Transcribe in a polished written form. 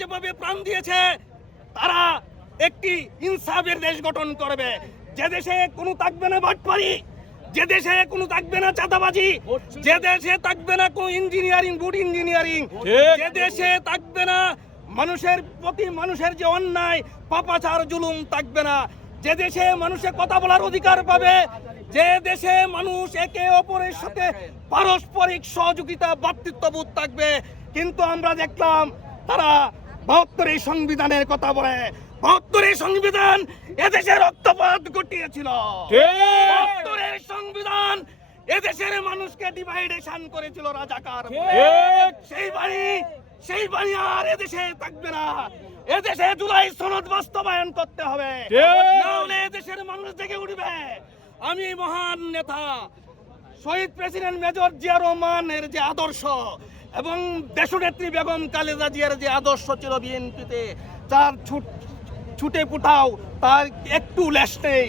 যেভাবে প্রাণ দিয়েছে, তারা একটি ইনসাফের দেশ গঠন করবে, যে দেশে কোনো থাকবে না বাটপারি, যে দেশে কোনো থাকবে না চাঁদাবাজি, যে দেশে থাকবে না কোনো ইঞ্জিনিয়ারিং, গুড ইঞ্জিনিয়ারিং, যে দেশে থাকবে না মানুষের প্রতি মানুষের যে অন্যায় পাপাচার জুলুম থাকবে না, যে দেশে মানুষের কথা বলার অধিকার পাবে, যে দেশে মানুষ একে অপরের সাথে পারস্পরিক সহযোগিতা ভ্রাতৃত্ববোধ থাকবে। কিন্তু আমরা দেখলাম তারা ৭২ সংবিধানের কথা বলে। ৭২ সংবিধান এদেশে রক্তপাত ঘটিয়েছিল। ৭২ সংবিধান এদেশের মানুষকে ডিভাইডেশন করেছিল রাজাকার। সেই বাণী আর এদেশে থাকবে না। এদেশে জুলাই সনদ বাস্তবায়ন করতে হবে, নাহলে এদেশের মানুষ জেগে উঠবে। আমি মহান নেতা শহীদ প্রেসিডেন্ট মেজর জিয়া রহমানের যে আদর্শ এবং দেশনেত্রী বেগম খালেদা জিয়ার যে আদর্শ ছিল বিএনপিতে, তার ছুটে ফুটাও তার একটু লেশ নেই।